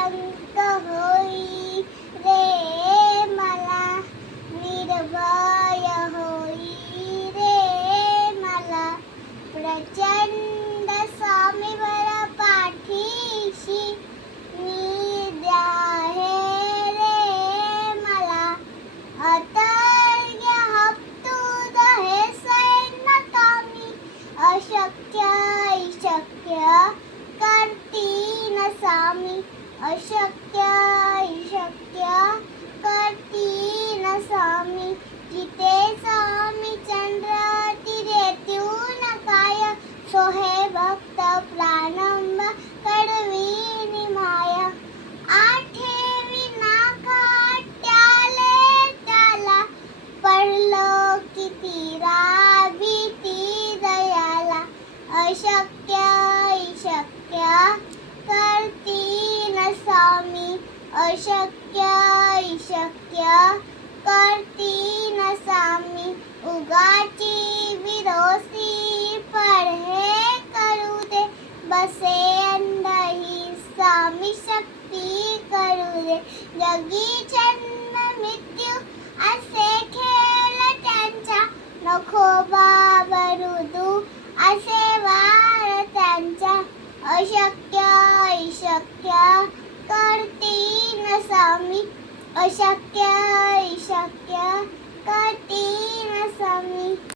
कलंक होई रे मला, निर्भय होई रे मला. प्रचंड स्वामीवर पाठीशी नीद आहे रे मला. अतर्क्य हप्तूद हे सैन्य कामी, अशक्य करतीन सामी. अशक्य करतीन सामी. जिथे स्वामी चंद्र तिरेतून काय, सोहे भक्त प्रारंभ कडवी माया. आठेवी नाकाट्याले त्याला, पडलो किती भीती दयाला. अशक्य करतीन स्वामी. अशक्य करतीन स्वामी. उगाची विरोसी पढे करू दे, बसे अंधही स्वामी शक्ती करू दे. जगी जन्म मृत्यू असे खेळ त्यांचा, नको बाबरुदू असे वार त्यांचा. अशक्य करतीन स्वामी. अशक्य करतीन स्वामी.